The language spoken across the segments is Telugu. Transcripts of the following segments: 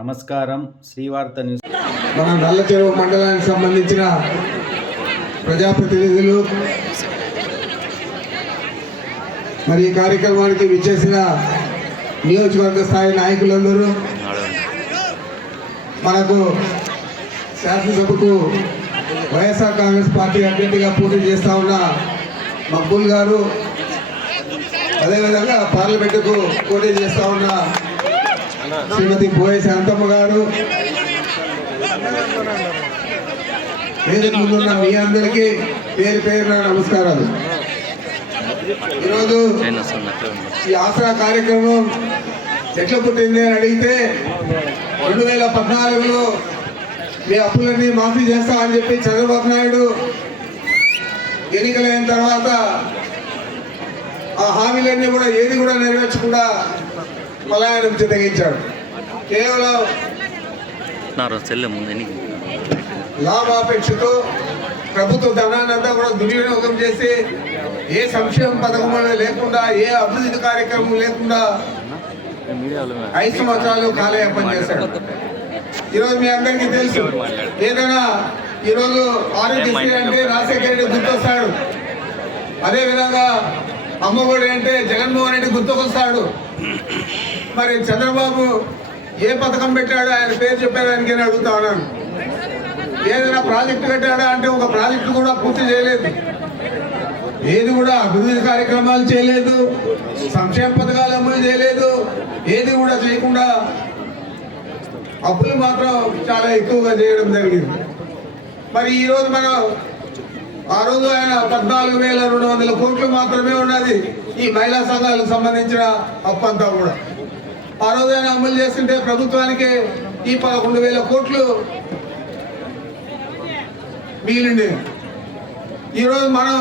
నమస్కారం. శ్రీవార్త న్యూస్. మన నల్లచెరువు మండలానికి సంబంధించిన ప్రజాప్రతినిధులు మరి ఈ కార్యక్రమానికి విచ్చేసిన నియోజకవర్గ స్థాయి నాయకులందరూ, మనకు శాసనసభకు వైఎస్ఆర్ కాంగ్రెస్ పార్టీ అభ్యర్థిగా పోటీ చేస్తూ ఉన్న మక్బూల్ గారు, అదేవిధంగా పార్లమెంటుకు పోటీ చేస్తూ ఉన్న శ్రీమతి బోయ శాంతమ్మ గారు, వేదిక ముందున్న మీ అందరికీ పేరు పేరున నమస్కారాలు. ఈరోజు ఈ ఆసరా కార్యక్రమం ఎట్లా పుట్టింది అని అడిగితే 2014లో మీ అప్పులన్నీ మాఫీ చేస్తామని చెప్పి చంద్రబాబు నాయుడు ఎన్నికలైన తర్వాత ఆ హామీలన్నీ కూడా ఏది కూడా నెరవేర్చకుండా పలాయనం చిత్తగించాడు. కేవలం లాభాపేక్షతో ప్రభుత్వ ధనాన్ని అంతా కూడా దుర్వినియోగం చేసి ఏ సంక్షేమ పథకం లేకుండా, ఏ అభివృద్ధి కార్యక్రమం లేకుండా 5 సంవత్సరాలు కాలయాపన చేశాడు. ఈరోజు మీ అందరికీ తెలుసు, ఏదైనా ఈరోజు ఆరోగ్యశ్రీ అంటే రాజశేఖర రెడ్డి గుర్తొస్తాడు, అదేవిధంగా అమ్మఒడి అంటే జగన్మోహన్ రెడ్డి గుర్తుకొస్తాడు. మరి చంద్రబాబు ఏ పథకం పెట్టాడో ఆయన పేరు చెప్పేదానికి నేను అడుగుతా ఉన్నాను. ఏదైనా ప్రాజెక్టు కట్టాడా అంటే ఒక ప్రాజెక్టు కూడా పూర్తి చేయలేదు, ఏది కూడా అభివృద్ధి కార్యక్రమాలు చేయలేదు, సంక్షేమ పథకాలు అమలు చేయలేదు, ఏది కూడా చేయకుండా అప్పులు మాత్రం చాలా ఎక్కువగా చేయడం జరిగింది. మరి ఈరోజు మనం ఆ రోజు ఆయన 14,200 కోట్లు మాత్రమే ఉన్నది ఈ మహిళా సంఘాలకు సంబంధించిన అప్పు అంతా కూడా. ఆ రోజు ఆయన అమలు చేస్తుంటే ప్రభుత్వానికి ఈ 11,000 కోట్లు మిగిలింది. ఈరోజు మనం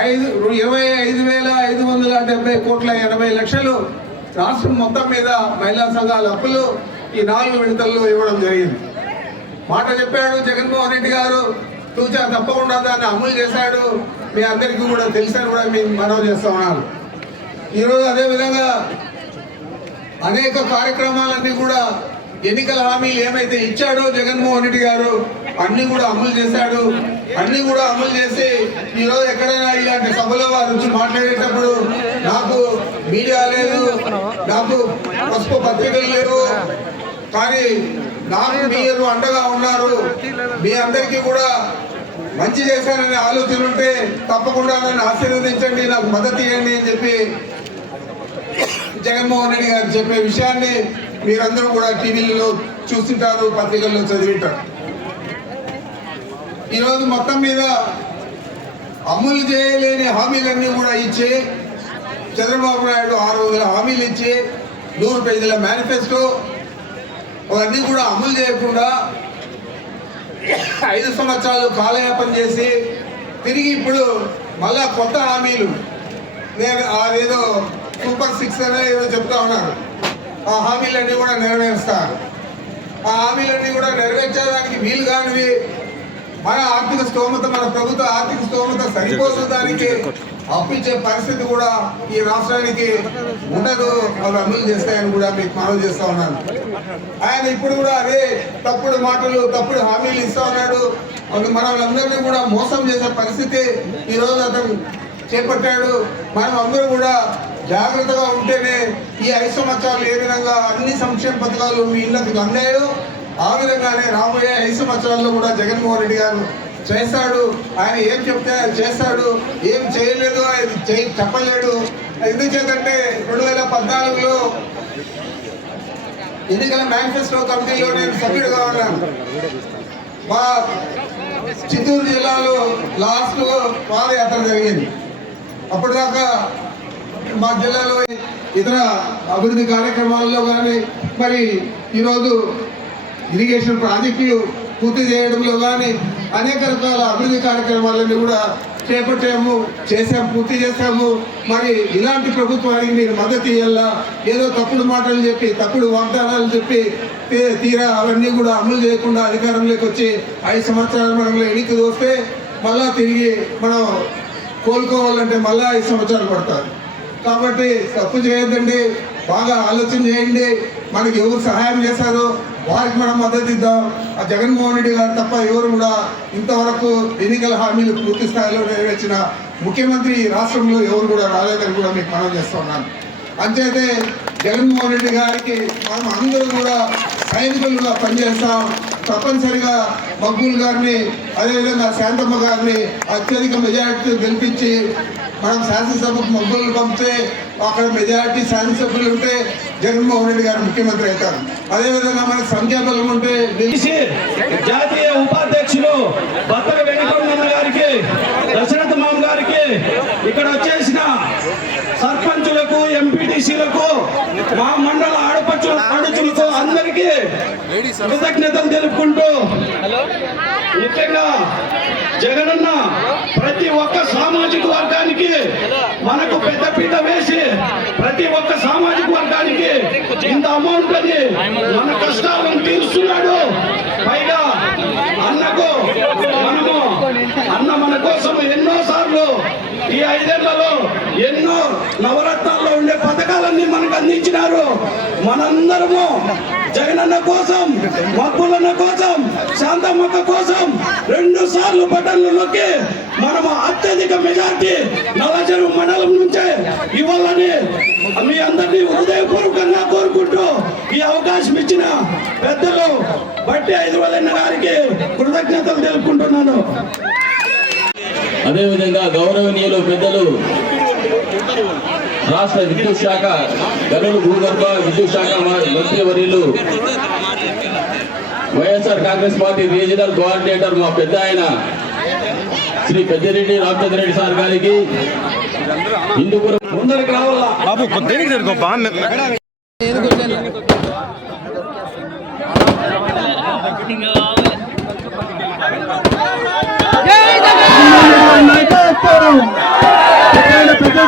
25,570 కోట్ల 80 లక్షలు రాష్ట్రం మొత్తం మీద మహిళా సంఘాల అప్పులు ఈ 4 విడతల్లో ఇవ్వడం జరిగింది. మాట చెప్పాడు జగన్మోహన్ రెడ్డి గారు, తూచా తప్పకుండా దాన్ని అమలు చేశాడు. మీ అందరికీ కూడా తెలుసని కూడా మేము మనవి చేస్తా ఉన్నారు. ఈరోజు అదేవిధంగా అనేక కార్యక్రమాలన్నీ కూడా ఎన్నికల హామీలు ఏమైతే ఇచ్చాడో జగన్మోహన్ రెడ్డి గారు అన్ని కూడా అమలు చేశాడు. అన్ని కూడా అమలు చేసి ఈరోజు ఎక్కడైనా ఇలాంటి సభలో వారు వచ్చి మాట్లాడేటప్పుడు నాకు మీడియా లేదు, నాకు పసుపు పత్రికలు లేవు, కానీ నాకు మీరు అండగా ఉన్నారు, మీ అందరికీ కూడా మంచి చేశాననే ఆలోచన ఉంటే తప్పకుండా నన్ను ఆశీర్వదించండి, నాకు మద్దతు ఇవ్వండి అని చెప్పి జగన్మోహన్ రెడ్డి గారు చెప్పే విషయాన్ని మీరందరూ కూడా టీవీలలో చూస్తుంటారు, పత్రికల్లో చదివింటారు. ఈరోజు మొత్తం మీద అమలు చేయలేని హామీలన్నీ కూడా ఇచ్చి చంద్రబాబు నాయుడు 600 హామీలు ఇచ్చి 100 పేజీల మేనిఫెస్టో అవన్నీ కూడా అమలు చేయకుండా 5 సంవత్సరాలు కాలయాపన చేసి తిరిగి ఇప్పుడు మళ్ళా కొత్త హామీలు, నేను అదేదో సూపర్ 6 అనే ఏదో చెప్తా ఉన్నారు, ఆ హామీలన్నీ కూడా నెరవేరుస్తారు. ఆ హామీలన్నీ కూడా నెరవేర్చడానికి వీలు కానివి, మన ఆర్థిక స్తోమత, మన ప్రభుత్వ ఆర్థిక స్తోమత సరిపోదు, దానికి అప్పిచ్చే పరిస్థితి కూడా ఈ రాష్ట్రానికి ఉండదు, అవి అమలు చేస్తాయని కూడా మీకు మనవి చేస్తా ఉన్నాను. ఆయన ఇప్పుడు కూడా అదే తప్పుడు మాటలు, తప్పుడు హామీలు ఇస్తా ఉన్నాడు. మనల్ని కూడా మోసం చేసే పరిస్థితి ఈరోజు అతను చేపట్టాడు. మనం అందరూ కూడా జాగ్రత్తగా ఉంటేనే ఈ 5 సంవత్సరాలు ఏ విధంగా అన్ని సంక్షేమ పథకాలు మీ ఇళ్ళకి అందాయో ఆ విధంగానే రాబోయే 5 సంవత్సరాల్లో కూడా జగన్మోహన్ రెడ్డి గారు చేస్తాడు. ఆయన ఏం చెప్తే చేస్తాడు, ఏం చేయలేదు అది చెప్పలేడు. ఎందుచేతంటే 2014లో ఎన్నికల మేనిఫెస్టో కమిటీలో నేను సభ్యుడిగా ఉన్నాను. మా చిత్తూరు జిల్లాలో లాస్ట్ పాదయాత్ర జరిగింది. అప్పటిదాకా మా జిల్లాలో ఇతర అభివృద్ధి కార్యక్రమాల్లో కానీ, మరి ఈరోజు ఇరిగేషన్ ప్రాజెక్టులు పూర్తి చేయడంలో కానీ అనేక రకాల అభివృద్ధి కార్యక్రమాలన్నీ కూడా చేసాము, పూర్తి చేశాము. మరి ఇలాంటి ప్రభుత్వానికి మీరు మద్దతు ఇవ్వాలా, ఏదో తప్పుడు మాటలు చెప్పి, తప్పుడు వాగ్దానాలు చెప్పి తీరా అవన్నీ కూడా అమలు చేయకుండా అధికారంలోకి వచ్చి 5 సంవత్సరాలు మనలో ఎన్నిక వస్తే మళ్ళా తిరిగి మనం కోలుకోవాలంటే మళ్ళా 5 సంవత్సరాలు పడతారు. కాబట్టి తప్పు చేయొద్దండి. బాగా ఆలోచన చేయండి. మనకి ఎవరు సహాయం చేశారో వారికి మనం మద్దతు ఇద్దాం. ఆ జగన్మోహన్ రెడ్డి గారు తప్ప ఎవరు కూడా ఇంతవరకు ఎన్నికల హామీలు పూర్తి స్థాయిలో నెరవేర్చిన ముఖ్యమంత్రి రాష్ట్రంలో ఎవరు కూడా రాలేదని కూడా మీకు మనం చేస్తున్నాను. అంతైతే జగన్మోహన్ రెడ్డి గారికి మనం అందరూ కూడా సైనికులుగా పనిచేస్తాం. తప్పనిసరిగా మక్బూల్ గారిని అదేవిధంగా శాంతమ్మ గారిని అత్యధిక మెజారిటీతో గెలిపించి మనం శాసనసభకు మక్బూల్ పంపితే అక్కడ మెజారిటీ శాసనసభ్యులు ఉంటే జగన్మోహన్ రెడ్డి గారు ముఖ్యమంత్రి అవుతారు. అదేవిధంగా మనకు సంఖ్యాబలం ఉంటే జాతీయ ఉపాధ్యక్షులు బత్తల వెంకటరమణ గారికి, దశరథ మామ గారికి, ఇక్కడ వచ్చేసిన సర్పంచులకు, ఎంపీటీసీలకు, మా మండల ఆడపడుచులకు అందరికీ కృతజ్ఞతలు తెలుపుకుంటూ ముఖ్యంగా జగనన్న ప్రతి ఒక్క సామాజిక వర్గానికి మనకు పెద్దపీట వేసి ప్రతి ఒక్క సామాజిక వర్గానికి ఇంత అమౌంట్ అని మన కష్టాలను తీరుస్తున్నాడు. పైగా అన్న మన కోసం ఎన్నో సార్లు ఈ 5 ఏళ్లలో ఎన్నో నవరత్నాల్లో ఉండే పథకాలన్నీ మనకు అందించినారు. మనందరము జగనన్న కోసం, మక్కులన్న కోసం, శాంతమ్మక్క కోసం 2 సార్లు బటన్లు నొక్కి మనము అత్యధిక మెజార్టీ నల్లచెరువు మండలం నుంచే ఇవ్వాలని మీ అందరినీ హృదయపూర్వకంగా కోరుకుంటూ ఈ అవకాశం ఇచ్చిన పెద్దలు బట్టి 5 గారికి కృతజ్ఞతలు తెలుపుకుంటున్నాను. అదేవిధంగా గౌరవనీయులు పెద్దలు రాష్ట్ర విద్యుత్ శాఖ గనులు భూగర్భ విద్యుత్ శాఖ మంత్రివర్యులు YSR Congress party regional coordinator మా పెద్ద ఆయన శ్రీ పెద్దిరెడ్డి రామచంద్ర రెడ్డి సార్ గారికి హిందూపురం ముందరికి రావాలా బాబు కొద్దిగా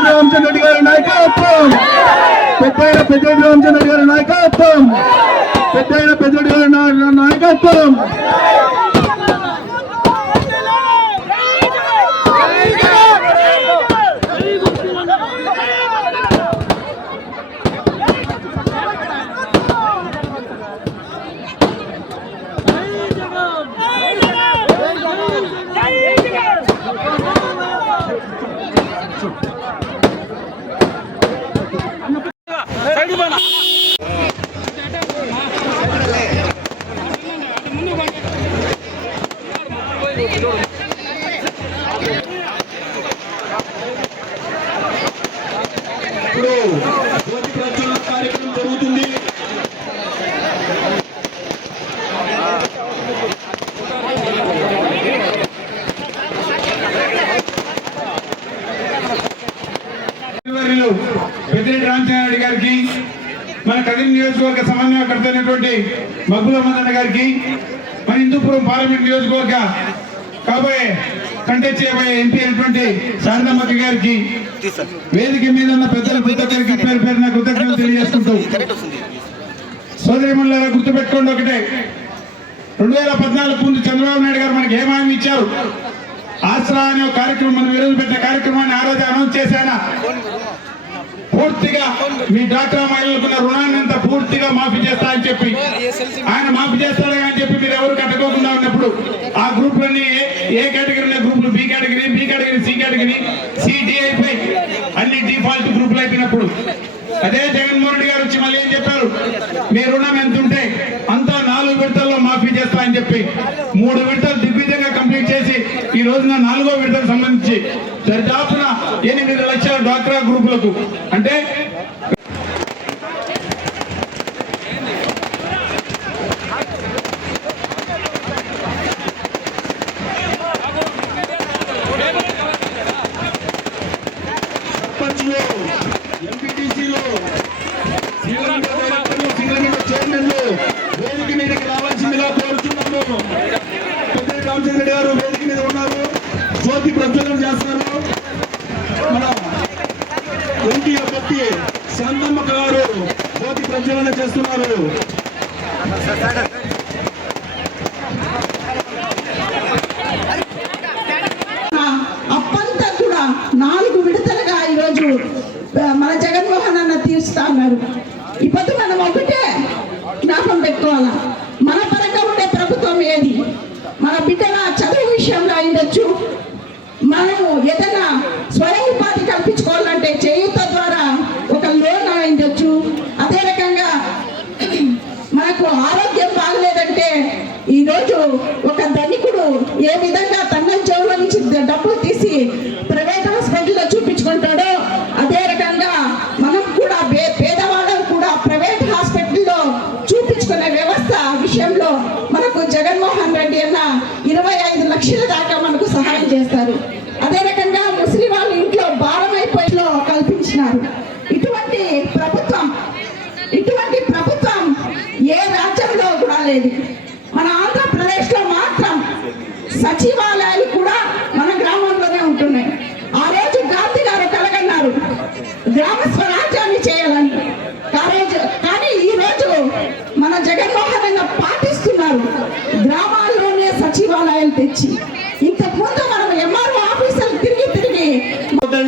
రామచంద్ర రెడ్డి గారి నాయకత్వం, పెద్దయిన రామచంద్ర రెడ్డి గారి నాయకత్వం, పెద్దయిన పెద్దరెడ్డి గారి నాయకత్వం. ఇప్పుడు జ్యోతి ప్రజ్వలన కార్యక్రమం జరుగుతుంది. పెద్దిరెడ్డి రామచంద్ర రెడ్డి గారికి, మన కదిరి నియోజకవర్గ సమన్వయకర్త అయినటువంటి మగ్గుల మదన్న గారికి, మన హిందూపురం పార్లమెంట్ నియోజకవర్గ కాబోయే కంటెస్ట్ చేయబోయే ఎంపీ అయినటువంటి శారదమ్మకి గారికి, వేదిక మీద ఉన్న పెద్దల ప్రతి ఒక్కరికి పేరు పేరున కృతజ్ఞతలు తెలియజేసుకుంటూ, సోదరిమణులారా గుర్తుపెట్టుకోండి ఒకటే, 2014 ముందు చంద్రబాబు నాయుడు గారు మనకి ఏమామి ఇచ్చారు. ఆసరా అనే ఒక కార్యక్రమం, మనం ఈరోజు పెట్టిన కార్యక్రమాన్ని ఆ రోజు అనౌన్స్ చేశాను. పూర్తిగా మీ డాక్రా మహిళలకున్న రుణాన్ని అంతా పూర్తిగా మాఫీ చేస్తా అని చెప్పి ఆయన మాఫీ చేస్తాడు అని చెప్పి మీరు ఎవరు కట్టుకోకుండా ఉన్నప్పుడు ఆ గ్రూపులన్నీ ఏ కేటగిరీ ఉన్న గ్రూపులు బి కేటగిరీ, సి కేటగిరీ, సిడిఐపై అన్ని డిఫాల్ట్ గ్రూపులు అయిపోయినప్పుడు అదే జగన్మోహన్ రెడ్డి గారు వచ్చి మళ్ళీ ఏం చెప్పారు, మీ రుణం ఎంత ఉంటే అంతా 4 విడతల్లో మాఫీ చేస్తా అని చెప్పి 3 విడతలు దిగ్విజయంగా కంప్లీట్ చేసి ఈ రోజున 4వ విడతకు సంబంధించి దరిదాపున 8 లక్షల డ్వాక్రా గ్రూపులకు అంటే ఎంపీటీసీలో చైర్మన్లు వేదిక మీదకి రావాల్సిందిగా కోరుతున్నాము. పెద్దిరెడ్డి రామచంద్ర రెడ్డి గారు వేదిక మీద ఉన్నారు, జ్యోతి ప్రజ్వలన చేస్తున్నారు. మన ఎంపీ అభ్యర్థి శాంతమ్మక్క గారు జ్యోతి ప్రజ్వలన చేస్తున్నారు. అప్పంతా కూడా 4 విడతలుగా ఈరోజు మన జగన్మోహన్ అన్న తీరుస్తా ఉన్నారు.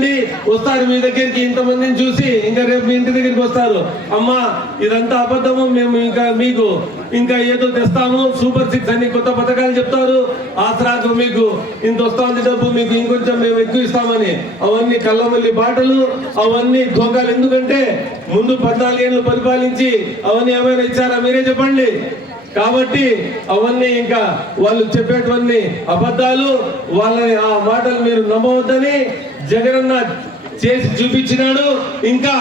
రండి, వస్తారు మీ దగ్గరికి. ఇంతమందిని చూసి ఇంకా రేపు మీ ఇంటి దగ్గరికి వస్తారు. అమ్మా ఇదంతా అబద్ధము, మేము ఇంకా మీకు ఇంకా ఏదో తెస్తాము, సూపర్ 6 అని కొత్త పథకాలు చెప్తారు, ఆసరాకు మీకు ఇంత వస్తుంది డబ్బు, మీకు ఇంకొంచెం మేము ఎక్కువ ఇస్తామని. అవన్నీ కళ్ళమల్లి బాటలు, అవన్నీ ధోకాలు. ఎందుకంటే ముందు 14 ఏళ్ళు పరిపాలించి అవన్నీ ఏమైనా ఇచ్చారా మీరే చెప్పండి. కాబట్టి అవన్నీ ఇంకా వాళ్ళు చెప్పేటువంటి అబద్ధాలు, వాళ్ళని ఆ మాటలు మీరు నమ్మవద్దని జగనన్న చేసి చూపించినాడు. ఇంకా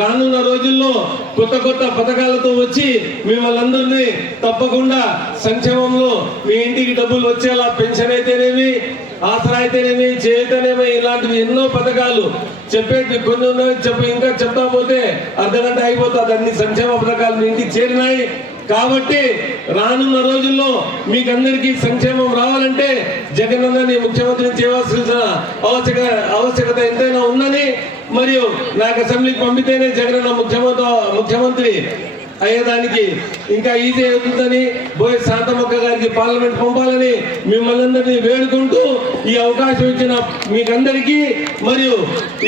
రానున్న రోజుల్లో కొత్త కొత్త పథకాలతో వచ్చి మిమ్మల్ని అందరినీ తప్పకుండా సంక్షేమంలో మీ ఇంటికి డబ్బులు వచ్చేలా, పెన్షన్ అయితేనేమి, ఆసరా అయితేనేమి, చేతనేమి, ఇలాంటివి ఎన్నో పథకాలు చెప్పేటి కొన్ని ఉన్నాయి. ఇంకా చెప్తా పోతే అర్ధగంట అయిపోతుంది. అన్ని సంక్షేమ పథకాలు మీ ఇంటికి చేరినాయి. కాబట్టి రానున్న రోజుల్లో మీకందరికీ సంక్షేమం రావాలంటే జగనన్నని ముఖ్యమంత్రిని చేయవలసిన ఆవశ్యకత ఎంతైనా ఉందని, మరియు నాకు అసెంబ్లీకి పంపితేనే జగనన్న ముఖ్యమంత్రి అయ్యేదానికి ఇంకా ఈజీ అవుతుందని, బోయే శాంతమ్మక్క గారికి పార్లమెంట్ పంపాలని మిమ్మల్ని అందరినీ వేడుకుంటూ ఈ అవకాశం ఇచ్చిన మీకందరికీ మరియు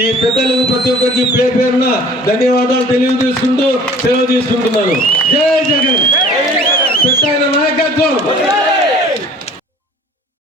ఈ పెద్దలకు ప్రతి ఒక్కరికి పేరున ధన్యవాదాలు తెలియజేసుకుంటూ సెలవు తీసుకుంటున్నాను. జై జగన్. పెద్ద నాయకత్వం.